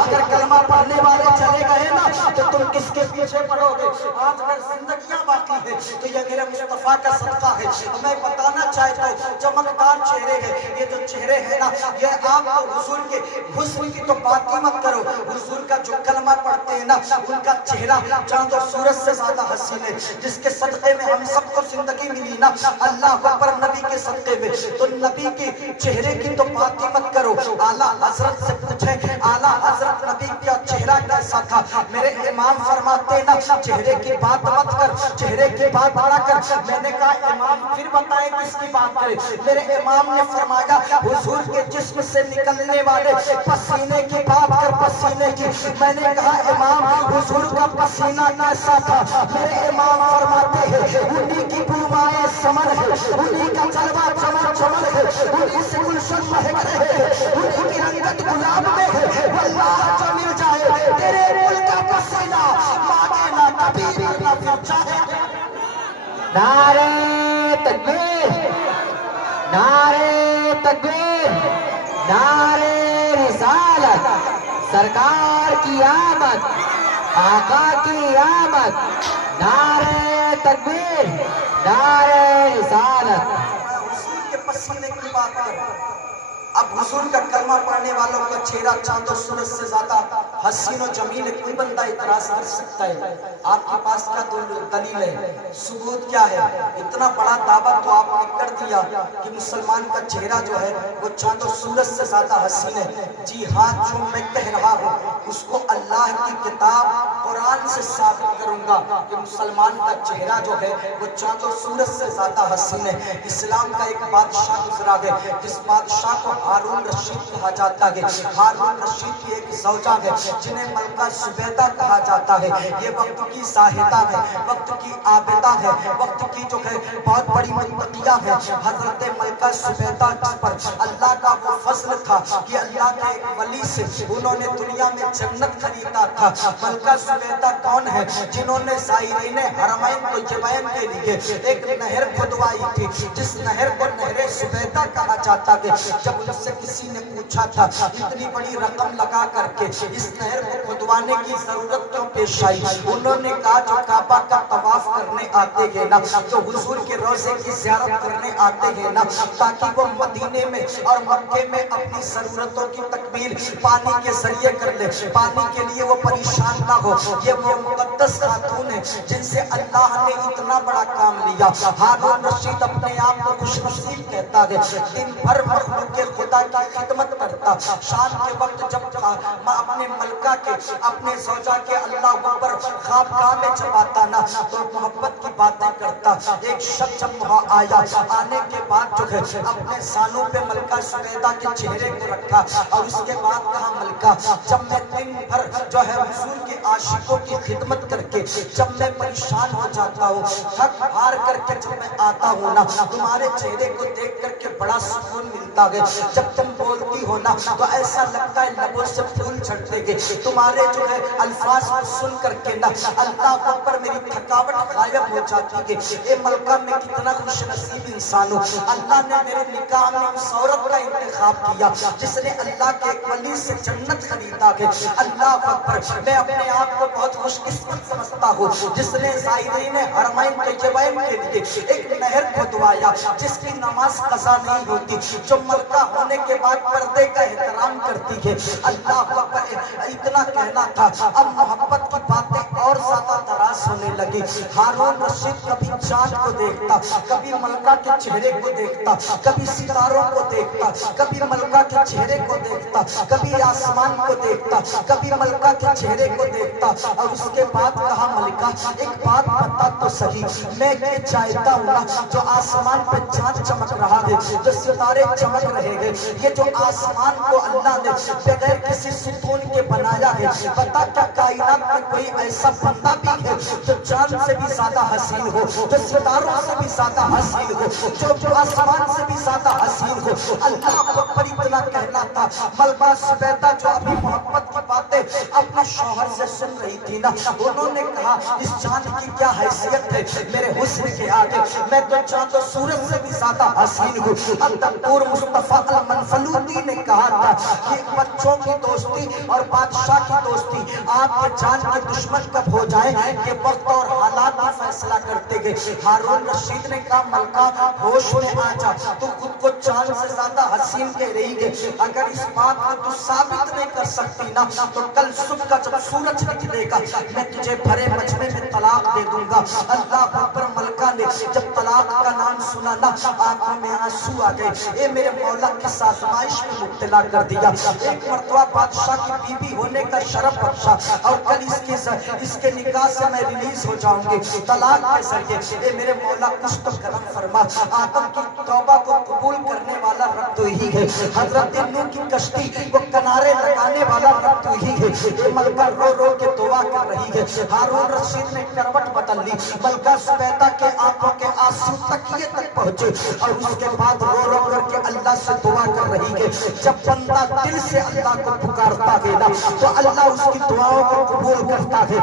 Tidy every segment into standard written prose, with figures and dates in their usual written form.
اگر کلمہ پڑھنے والے چلے گئے نا تو تم کس کے پیچھے پڑو گے؟ آج اگر زندگیاں باقی ہیں تو یہ میرے مصطفیٰ کا صدقہ ہے۔ میں بتانا چاہتا ہوں چمکدار چہرے ہیں، یہ جو چہرے ہیں نا یہ آپ تو حضور کے حسن کی تو بات ہی مت کرو، حضور کا جو کلمہ پڑھتے ہیں نا ان کا چہرہ چاند و سورج سے زیادہ حسین ہے، جس کے صدقے میں ہم سب کو زندگی ملی نا، اللہ اکبر، نبی کے صدقے میں۔ تو نبی کے چہرے کی تو بات ہی مت کرو، اعلیٰ حضرت سے پوچھیں اعلیٰ حضرت نبی کا چہرہ کیسا تھا؟ میرے امام فرماتے نا چہرے کی بات مت کر، چہرے کی بات نہ کر۔ میں نے کہا امام پھر بتائے کس کی بات کرے؟ میرے امام نے فرمایا حضور کے جسم سے نکلنے والے پسینے کی بات کر، پسینے کی۔ میں نے کہا امام حضور کا پسینہ کیسا تھا؟ میرے امام فرماتے ہیں انہی کی بوائے سمر ہے، انہی کا جلوہ چمن چمن ہے، انہی سے گلشن مہک رہے ہیں، انہی کی رنگت گلاب میں ہے۔ واللہ جو مل جائے تیرے مل کا پسینہ مانگے نہ کبھی ورنہ پھر چاہے۔ نعرہ تکبیر، نعرہ تکبیر، نعرہ رسالت، سرکار کی آمد، آقا کی آمد، نعرہ تکبیر، نعرہ رسالت۔ حضور کے پسینے کی بات کر، اب حضور کا کلمہ پڑھنے والوں کا چہرہ چاند و سورج سے زیادہ حسین و جمیل ہے، کوئی بندہ اعتراض کر سکتا ہے؟ آپ کے پاس کیا دلیل ہے؟ ثبوت کیا ہے؟ اتنا بڑا دعویٰ تو آپ نے کر دیا کہ مسلمان کا چہرہ جو ہے وہ چاند و سورج سے زیادہ حسین ہے۔ جی ہاں، جو میں کہہ رہا ہوں اس کو اللہ کی کتاب قرآن سے ثابت کروں گا کہ مسلمان کا چہرہ جو ہے وہ چاند و سورج سے زیادہ حسین ہے۔ اسلام کا ایک بادشاہ گزرا ہے جس بادشاہ کو ہارون رشید کہا جاتا ہے۔ ہارون رشید کی ایک زوجہ ہے جنہیں ملکہ زبیدہ کہا جاتا ہے۔ یہ وقت کی زاہدہ ہے، وقت کی عابدہ ہے، وقت کی جو ہے بہت بڑی متقیہ ہے۔ حضرت ملکہ زبیدہ جس پر اللہ کا وہ فضل تھا کہ اللہ کے ایک ولی سے انہوں نے دنیا میں جنت خریدا تھا۔ ملکہ زبیدہ کون ہے؟ جنہوں نے زائرین حرمین طیبین کے لیے ایک نہر کھدوائی تھی جس نہر کو نہر زبیدہ کہا جاتا ہے۔ جب ان سے کسی نے پوچھا تھا اتنی بڑی رقم لگا کر کے اس نہر کو کھدوانے کی ضرورت کیوں پیش آئی؟ انہوں نے کہا جو کعبہ کا طواف کرنے آتے ہیں نا، جو حضور کے روضے کی زیارت کرنے آتے ہیں نا، تاکہ وہ مدینے میں اور مکے میں اپنی ضرورتوں کی تکمیل پانی کے ذریعے کر لے، پانی کے لیے وہ پریشان نہ ہو۔ یہ وہ مقدس خاتون ہے جن سے اللہ نے اتنا بڑا کام لیا۔ ہارون رشید اپنے آپ کو خوش نصیب کہتا ہے، دن بھر مخلوق خدا کی خدمت کرتا، شام کے وقت جب اپنے ملکہ کے اپنے زوجہ کے اللہ اکبر خوابگاہ میں جب آتا نا تو محبت کی باتیں کرتا۔ ایک شب جب وہاں آیا، آنے کے بعد جو ہے اپنے سانوں پہ ملکہ زبیدہ کے چہرے کو رکھا اور اس کے بعد کہا ملکہ جب میں دن بھر جو ہے حضور کے عاشقوں کی خدمت کر کے جب میں پریشان ہو جاتا ہوں، تھک ہار کر کے جب میں آتا ہوں نا تمہارے چہرے کو دیکھ کر کے بڑا سکون ملتا ہے۔ جب تم بولتی ہو نا تو ایسا لگتا ہے لبوں سے پھول جھڑتے گئے، تمہارے جو ہے الفاظ کو سن کر کے نا اللہ اکبر میری تھکاوٹ غائب ہو جاتی ہے۔ اے ملکہ میں کتنا خوش نصیب انسان ہوں، اللہ نے میرے نکاح میں اس عورت کا انتخاب کیا جس نے اللہ کے ایک ولی سے جنت خریدا ہے۔ اللہ اکبر، میں اپنے آپ کو بہت خوش قسمت سمجھتا ہوں جس نے زائرین حرمین طیبین کے لیے ایک نہر کھدوایا جس کی نماز قضا نہیں ہوتی، جو ملکہ ہونے کے بعد پردے کا احترام کرتی ہے۔ اللہ اکبر، اتنا کہنا تھا، اب محبت کی باتیں اور زیادہ دراز ہونے لگی۔ ہارون رشید کبھی چاند کو دیکھتا، کبھی ملکہ کے چہرے کو دیکھتا، کبھی ستاروں کو دیکھتا، کبھی ملکہ کے چہرے کو دیکھتا، کبھی آسمان کو دیکھتا، کبھی ملکہ کے چہرے کو دیکھتا اور اس کے بعد کہا ملکہ ایک بات بتا تو صحیح، میں یہ چاہتا ہوں نا جو آسمان پہ چاند چمک رہا ہے، جو ستارے چمک رہے ہیں، یہ جو آسمان کو اللہ نے بغیر کسی ستون کے بنایا ہے، بتا کیا کائنات میں کوئی ایسا بندہ بھی ہے جو چاند سے بھی زیادہ حسین ہو، جو ستاروں سے بھی زیادہ حسین ہو، جو آسمان سے بھی زیادہ حسین ہو. اللہ اکبر اتنا کہنا تھا. ملکہ سبیدہ جو ابھی محبت کی باتیں اپنے شوہر سے سن رہی تھی نا، انہوں نے کہا اس چاند کی کیا حیثیت ہے میرے حسن کے آگے، میں تو چاند و سورج سے بھی زیادہ حسین ہوں. الدکتور مصطفیٰ المنفلوطی نے کہا تھا کہ بچوں کی دوستی اور بادشاہ کی دوستی آپ کے جان کے دشمن کب ہو جائیں یہ وقت اور حالات کا فیصلہ کرتے گئے. ہارون رشید نے کہا ملکہ ہوش میں آ جا، تو خود کو چاند سے زیادہ حسین کہہ رہی ہے. اگر اس بات کو تو ثابت نہیں کر سکتی نا، تو کل صبح کا جب سورج نکلے گا میں تجھے بھرے مجمع میں طلاق دے دوں گا. اللہ اکبر. ملکہ نے جب طلاق کا نام سنا نا، آنکھوں میں آنسو آ گئے. اے میرے مولا کس آزمائش میں مبتلا کر دیا. ایک مرتبہ بادشاہ کی بیوی ہونے کا شرف بخشا اور کل اس کے نکاح سے میں ریلیز ہو جاؤں گی طلاق کے ذریعے. اے میرے مولا کچھ تو کرم فرما. آدم کی توبہ کو قبول کرنے والا رب تو ہی ہے. حضرت نوح کی کشتی کو کنارے لگانے والا رب تو ہی ہے. اے ملکہ رو رو کے دعا کر رہی ہے. ہارون رشید نے کروٹ بدل لی. ملکہ سبیدہ کے آنکھوں کے آنسو تکیے تک پہنچے اور اس کے بعد رو رو کر کے اللہ سے دعا کر رہی ہے. جب بندہ دل سے اللہ کو پکارتا ہے نا، تو اللہ اس کی دعاؤں کو قبول کرتا ہے.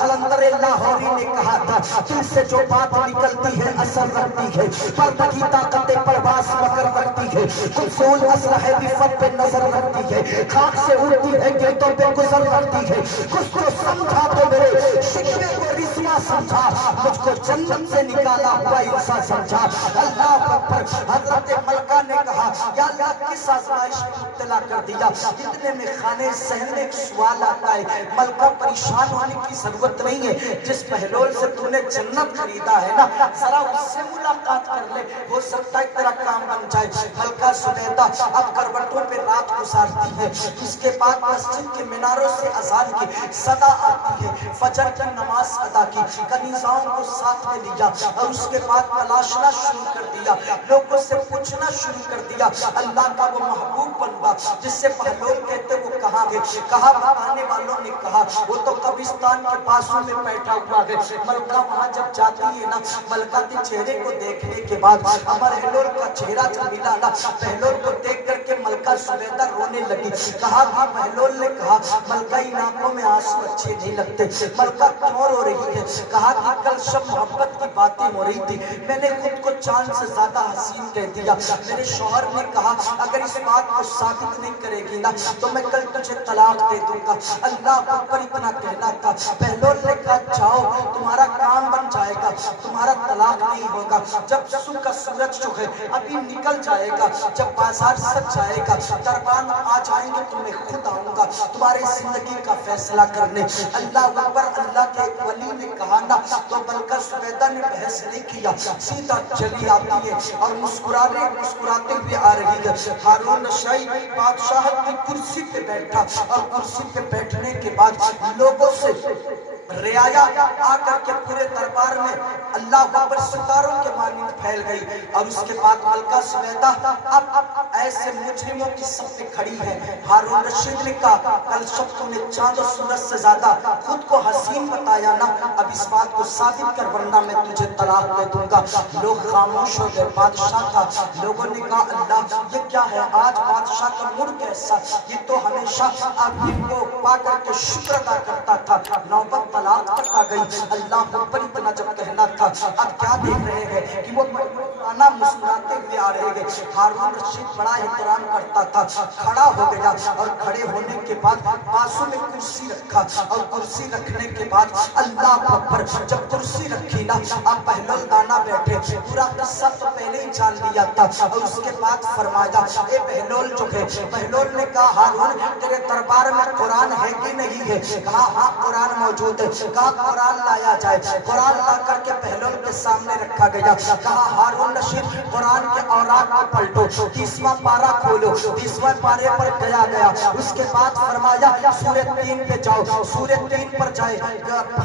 قلندر لاہوری نے کہا تھا دل سے جو بات نکلتی ہے اثر رکھتی ہے، پردہ کی طاقت پرواز مگر رکھتی ہے، کنسول اسلحہ بفت پہ نظر رکھتی ہے، خاک سے اڑتی ہے گیتوں پہ گزر رکھتی ہے. کچھ کو سمجھا تو میرے شکوے کو رسوا سمجھا، مجھ کو جنت سے نکالا ہوا انسان سمجھا. اللہ اکبر. حضرت ملکہ نے کہا یا اللہ کس آزمائش میں مبتلا کر دیا. اتنے میں خانے ذہن میں ایک سوال آتا ہے. ملکہ پریشان ہونے کی ضرورت نہیں ہے. جس بہلول سے تو نے جنت خریدا ہے نا، ذرا اس سے ملاقات کر لے، ہو سکتا ہے تیرا کام بن جائے. ملکہ سبیدہ اب کروٹوں پہ رات گزارتی ہے. اس کے بعد مسجد کے میناروں سے اذان کی صدا آتی ہے. فجر کی نماز ادا کی، کنیزاؤں کو ساتھ میں لیا اور اس کے بعد تلاشنا شروع کر دیا. لوگوں سے پوچھنا شروع کر دیا اللہ کا وہ محبوب بنوا جس سے بہلول کہتے وہ کہاں ہے. کہا بتانے والوں نے کہا وہ تو قبرستان کے پاسوں میں بیٹھا ہوا ہے. ملکہ وہاں جب جاتی ہے نا، ملکہ کے چہرے کو دیکھنے کے بعد امر ہلول کا چہرہ جب ملا نا، بہلول کو دیکھ کر کے ملکہ سبیدہ رونے لگی. کہا بہلول نے کہا ملکہ ان آنکھوں میں آنسو اچھے نہیں لگتے. ملکہ کیوں رو رہی ہے؟ کہا کہ کل شب محبت کی باتیں ہو رہی تھی، میں نے خود کو چاند سے زیادہ حسین کہہ دیا. میرے شوہر نے کہا اگر اس بات کو ثابت نہیں کرے گی نا تو میں کل تجھے طلاق دے دوں گا. اللہ اکبر. اتنا کہنا تھا. بہلول نے کہا جاؤ تمہارا کام بن جائے گا، تمہارا طلاق نہیں ہوگا. جب صبح کا سورج جو ہے ابھی نکل جائے گا، جب بازار سج جائے گا، دربان آ جائیں گے تو میں خود آؤں گا تمہاری زندگی کا فیصلہ کرنے. اللہ اکبر. اللہ کے ایک ولی نے کہا نا، تو ملکہ سبیدہ نے بحث نہیں کیا، سیدھا چلی آتی ہے اور مسکراتے ہوئے آ رہی ہے. ہارون رشید بادشاہت کی کرسی پہ بیٹھا اور کرسی پہ بیٹھنے کے بعد لوگوں سے رعایا آ کر کے پورے دربار میں اللہ اکبر ستاروں کے مانند پھیل گئی. اور اس کے بعد ملکہ سبیدہ اب ایسے مجرموں کی صف میں کھڑی ہے. ہارون رشید نے کہا کل شب تم نے چاند و سورج سے زیادہ خود کو حسین بتایا نا، اب اس بات کو ثابت کر ورنہ میں تجھے طلاق دے دوں گا. لوگ خاموش ہو گئے. بادشاہ تھا. لوگوں نے کہا اللہ یہ کیا ہے آج بادشاہ کا موڈ کیسا؟ یہ تو ہمیشہ آدمی کو پا کر کے شکر ادا کرتا تھا، نوبت طلاق تک آ گئی. اللہ اکبر. اتنا جب کہنا تھا اب کیا دیکھ رہے ہیں کہ وہ مسکراتے ہوئے آ رہے ہیں. ہارون رشید بڑا احترام کرتا تھا. کھڑا ہو گیا اور کھڑے ہونے کے بعد بازو میں کرسی رکھا اور کرسی رکھنے کے بعد اللہ اکبر. جب کرسی رکھی نا، اب بہلول دانا بیٹھے. پورا قصہ تو پہلے ہی جان لیا تھا اور اس کے بعد فرمایا اے بہلول جو ہے. بہلول نے کہا ہارون تیرے دربار میں قرآن ہے کہ نہیں ہے؟ کہا ہاں قرآن موجود ہے. کہا قرآن لایا جائے. قرآن لا کر کے بہلول کے سامنے رکھا گیا. کہا ہارون رشید قرآن کے اوراق کو پلٹو، 30واں پارہ کھولو. 30واں پارے پر گیا. اس کے بعد فرمایا سورہ 3 پہ جاؤ. سورہ 3 پر جائے.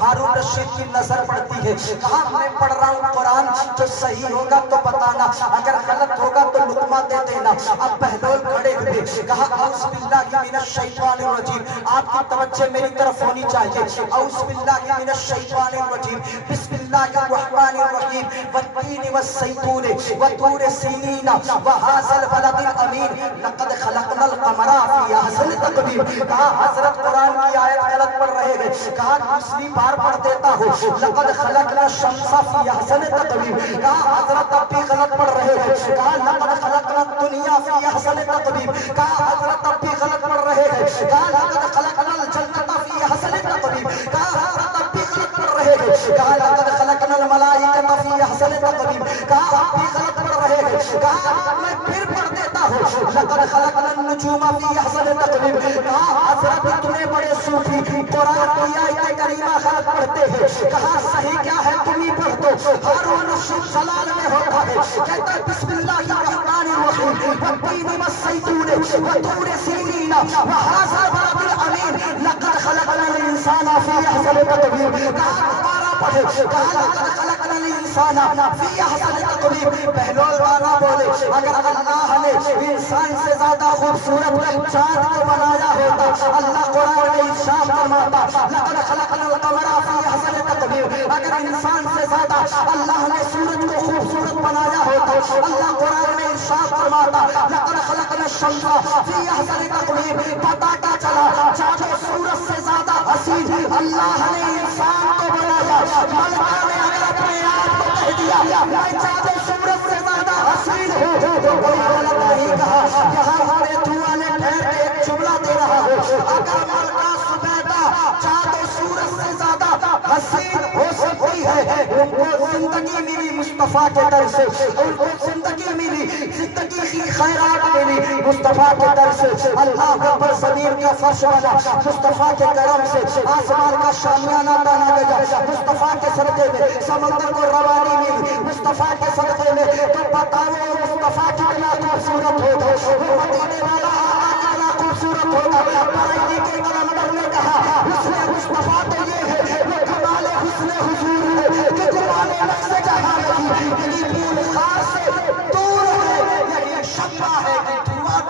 ہارون رشید کی نظر پڑتی ہے. کہا میں پڑھ رہا ہوں قرآن، جو صحیح ہوگا تو بتانا، اگر غلط ہوگا تو لقمہ دے دینا. اب بہلول کھڑے ہوئے. کہا اعوذ باللہ من الشیطان الرجیم. آپ کی توجہ میری طرف ہونی چاہیے. اعوذ باللہ من الشیطان الرجیم بسم اللہ الرحمن الرحیم والتین والزیتون وطور سینین وہذا البلد الامین لقد خلقنا القمر فی احسن تقویم. کہا حضرت قرآن کی آیت غلط پڑھ رہے ہیں. کہا دوسری بار پڑھ دیتا ہوں لقد خلقنا الشمس فی احسن تقویم. کہا حضرت اب بھی غلط پڑھ رہے ہیں. کہا لقد خلقنا الدنیا فی احسن تقویم. کہا حضرت اب بھی غلط پڑھ رہے ہیں. کہا لقد خلقنا الجنت فی احسن تقویم. کہا حضرت اب بھی غلط پڑھ رہے ہیں. کہا لقد خلقنا الملائکۃ فی احسن تقویم. کہا اب بھی غلط پڑھ رہے ہیں. کہا میں پھر پڑھ دیتا ہوں لقد خلقنا النجوم فی احسن تقویم. کہا حضرت اتنے بڑے صوفی قرآن کی آیت کریمہ غلط پڑھتے ہیں. کہا صحیح کیا ہے تم ہی پڑھ دو. ہارون الرشید جلال میں ہوتا ہے کہتا ہے بسم اللہ الرحمن الرحیم والتین والزیتون وطور سینین وہذا البلد الامین لقد خلقنا الانسان فی احسن تقویم. کہا دوبارہ پڑھے. کہا لقد خلقنا الانسان فی احسن تقویم. بہلول والا بولے اگر اللہ نے انسان سے زیادہ خوبصورت چاند کو بنایا ہوتا اللہ قرآن میں ارشاد فرماتا لقد خلقنا القمر فی احسن تقویم. اگر انسان سے زیادہ اللہ نے سورج کو خوبصورت بنایا ہوتا اللہ قرآن میں ارشاد فرماتا لقد خلقنا الشمس فی احسن تقویم. پتہ کیا چلا چاند و سورج سے زیادہ حسین اللہ نے انسان کو بنایا. ملکہ نے اگر اپنے آپ کو کہہ دیا میں چاند و سورج سے زیادہ حسین ہوں تو کوئی غلط نہیں کہا. یہاں ہمارے دھواں نے ٹھہر کے ایک جملہ دے رہا ہو اگر ملکہ سبیدہ چاند و سورج سے زیادہ حسین ہو سکتی ہے ان کو زندگی ملی مصطفیٰ کے در سے. ان کو زندگی ملی زندگی کی خیرات ملی مصطفیٰ کے در سے. اللہ پر زمین کا فرش بنا مصطفیٰ کے کرم سے. آسمان کا شامیانہ بنا گیا مصطفیٰ کے صدقے میں. سمندر کو روانی ملی مصطفیٰ کے صدقے میں. تو بتاؤ مصطفیٰ کتنا خوبصورت ہوگا. وہ مدینے والا آقا کتنا خوبصورت ہوگا. پرائیدی کے کلندر نے کہا حسن مصطفیٰ تو یہ ہے وہ کمال حسن حضور ہے کہ کمال نفس جہاں نہیں یہی پھول خار سے دور ہے یہی شمع ہے کہ دھواں.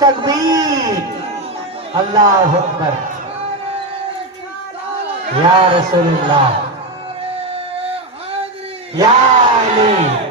تکبیر اللہ اکبر یا رسول اللہ یا علی